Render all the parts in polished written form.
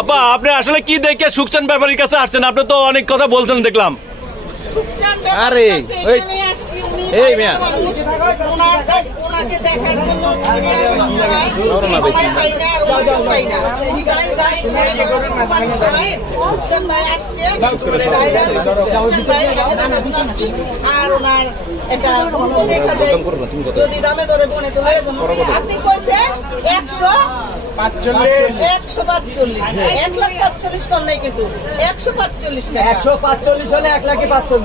আপা আপনি আসলে কি দেখে সুকচান ব্যাপারীর কাছে আসছেন? আপনি তো অনেক কথা বলছেন দেখলাম। আরে এই মিয়া ওনাকে দেখার জন্য সুকচান ভাই আসছে আর ওনার এটা দেখা যায় যদি দামে দরে বনে তোলে। আপনি কইছেন 145 1,45,000 কম নেই কিন্তু 145 টাকা। 145 হলে 1,45,000।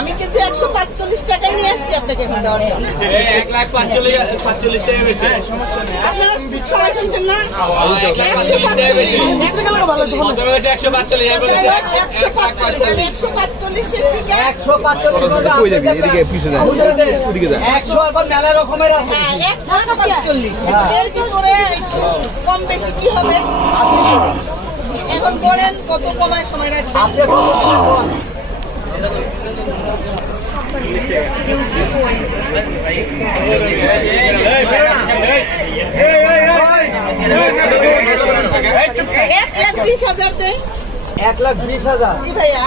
আমি কিন্তু 145 টাকায় নিয়ে আসছি আপনাকে এখন দেওয়ার জন্য। 1,45,000 টাকা বেশি সমস্যা নেই। আপনারা সবাই শুনছেন না? 145 মেলা রকমের আছে। 145 এর কি করে কম বেশি কি হবে? এখন বলেন কত কমায় সময় রাখবেন? $1,20,000 দেই। 1,20,000 জি ভাইয়া।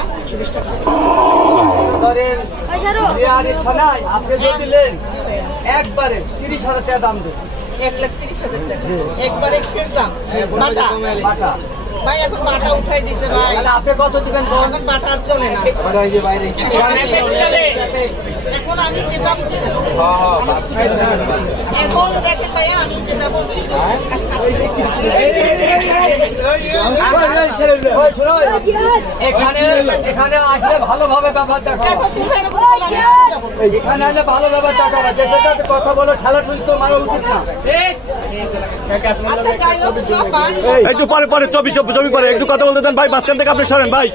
ধরেন আর ইচ্ছা নাই, আপনি যে দিলেন একবারে 30,000 টাকা দাম দেন। 1,30,000 টাকা একবারে শেষ দাম। বাটা ভাই এখন বাটা উঠাই দিছে ভাই। আপনি কত দিবেন? এখন বাটা আর চলে না। এখন আমি যেটা বুঝি এখন দেখেন ভাইয়া আমি যেটা বলছি এখানে আসলে ভালোভাবে ব্যাপার দেখো। এখানে আসলে ভালো ব্যাপার দেখা কথা বলো, খেলা তো মারা উচিত না। আচ্ছা যাই হোক একটু পরে পরে জমি পরে একটু কথা বলতে দেন ভাই। মাঝখান থেকে আপনি সরেন ভাই।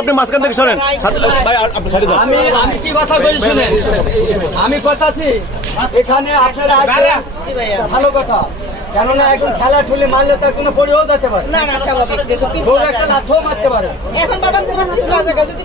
আপনি মাঝখান থেকে সরেন ভাই। আমি কি কথা বলছি শুনেন, আমি কথাছি এখানে আপনারা ভালো কথা, কেননা এখন খেলা ঠুলে মারলে তার কোনো পড়েও যেতে পারে, না না স্বাভাবিক একটা লাথও মারতে পারে। এখন বাবা তোমার পিছলা জায়গা যদি